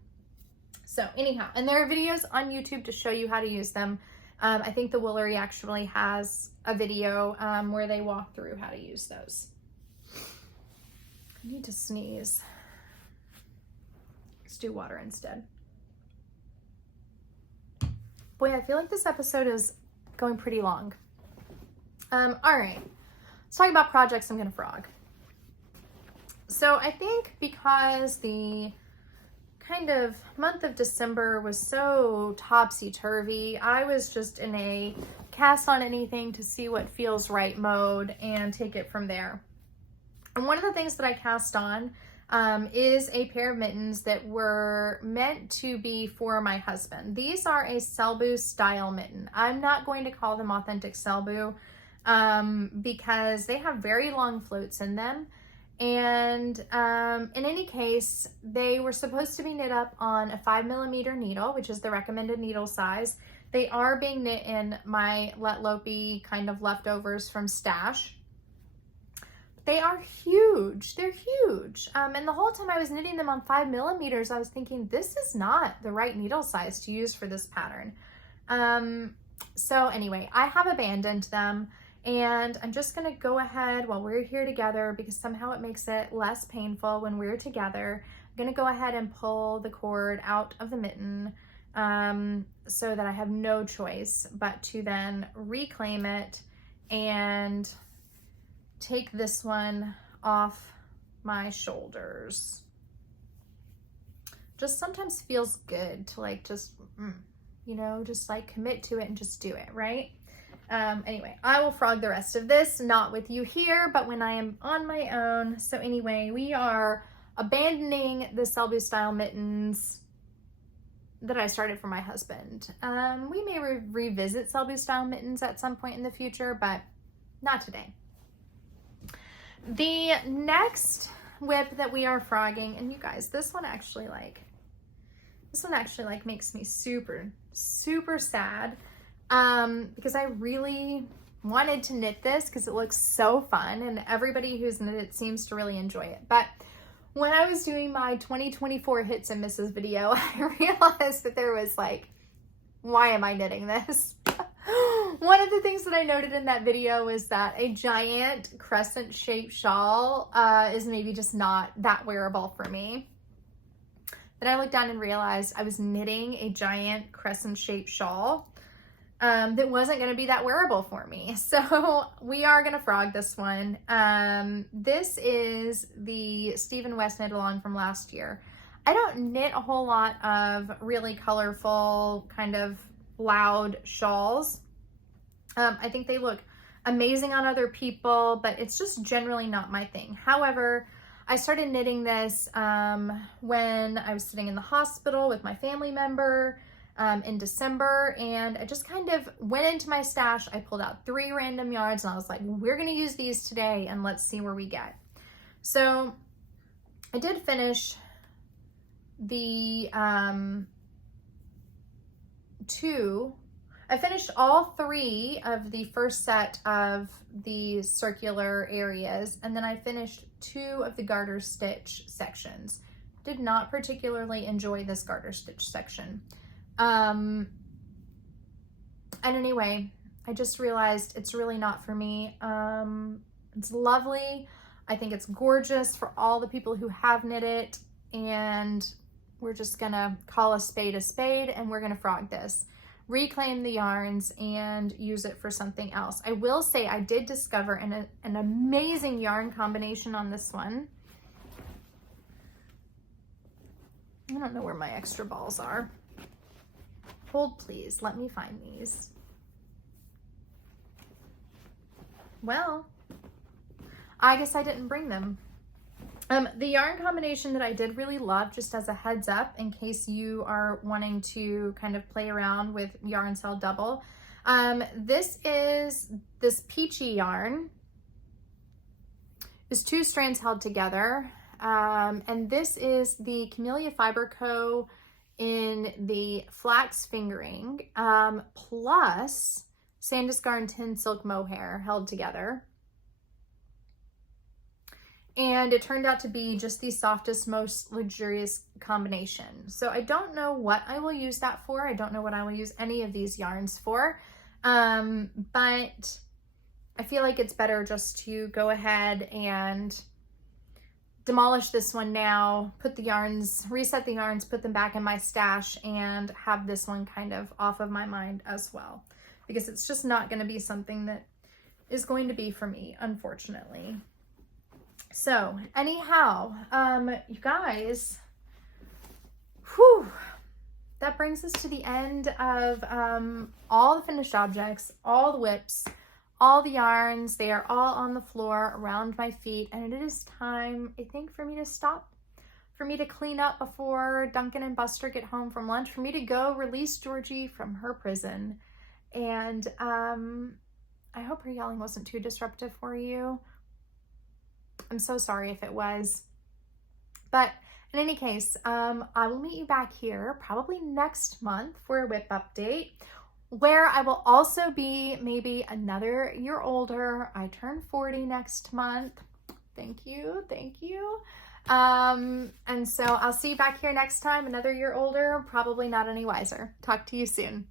So anyhow, and there are videos on YouTube to show you how to use them. I think the Woolery actually has a video where they walk through how to use those. I need to sneeze. Let's do water instead. Boy, I feel like this episode is going pretty long. All right, let's talk about projects I'm gonna frog. So I think because the kind of month of December was so topsy-turvy, I was just in a cast on anything to see what feels right mode and take it from there. And one of the things that I cast on is a pair of mittens that were meant to be for my husband. These are a Selbu style mitten. I'm not going to call them authentic Selbu because they have very long floats in them. And in any case, they were supposed to be knit up on a 5mm needle, which is the recommended needle size. They are being knit in my Let Lopey kind of leftovers from stash. They are huge. They're huge. And the whole time I was knitting them on 5mm, I was thinking, this is not the right needle size to use for this pattern. So anyway, I have abandoned them. And I'm just gonna go ahead while we're here together, because somehow it makes it less painful when we're together, gonna go ahead and pull the cord out of the mitten so that I have no choice but to then reclaim it and take this one off my shoulders. Just sometimes feels good to like just, you know, just like commit to it and just do it, right? Anyway, I will frog the rest of this, not with you here, but when I am on my own. So anyway, we are abandoning the Selby style mittens that I started for my husband. We may revisit Selby style mittens at some point in the future, but not today. The next WIP that we are frogging, and you guys, this one actually like makes me super, super sad. Because I really wanted to knit this because it looks so fun and everybody who's knit it seems to really enjoy it. But when I was doing my 2024 hits and misses video, I realized that there was like, why am I knitting this? One of the things that I noted in that video was that a giant crescent shaped shawl is maybe just not that wearable for me. Then I looked down and realized I was knitting a giant crescent shaped shawl that wasn't going to be that wearable for me. So we are going to frog this one. This is the Stephen West knit along from last year. I don't knit a whole lot of really colorful, kind of loud shawls. I think they look amazing on other people, but it's just generally not my thing. However, I started knitting this when I was sitting in the hospital with my family member in December, and I just kind of went into my stash. I pulled out 3 random yarns and I was like, we're going to use these today and let's see where we get. So I did finish the I finished all 3 of the first set of the circular areas, and then I finished 2 of the garter stitch sections. Did not particularly enjoy this garter stitch section. And anyway, I just realized it's really not for me. It's lovely. I think it's gorgeous for all the people who have knit it, and we're just gonna call a spade and we're gonna frog this. Reclaim the yarns and use it for something else. I will say I did discover an amazing yarn combination on this one. I don't know where my extra balls are. Hold please, let me find these. Well, I guess I didn't bring them. The yarn combination that I did really love, just as a heads up in case you are wanting to kind of play around with yarn cell double. This peachy yarn is 2 strands held together. And this is the Camellia Fiber Co. in the flax fingering, plus Sandusgarn Tin Silk Mohair held together. And it turned out to be just the softest, most luxurious combination. So I don't know what I will use that for. I don't know what I will use any of these yarns for. But I feel like it's better just to go ahead and demolish this one now, put the yarns, reset the yarns, put them back in my stash, and have this one kind of off of my mind as well. Because it's just not going to be something that is going to be for me, unfortunately. So anyhow, you guys, that brings us to the end of all the finished objects, all the WIPs, all the yarns. They are all on the floor around my feet, and it is time, I think, for me to stop, for me to clean up before Duncan and Buster get home from lunch, for me to go release Georgie from her prison. And I hope her yelling wasn't too disruptive for you. I'm so sorry if it was. But in any case, I will meet you back here probably next month for a WIP update, where I will also be maybe another year older. I turn 40 next month. Thank you, thank you. And so I'll see you back here next time, another year older, probably not any wiser. Talk to you soon.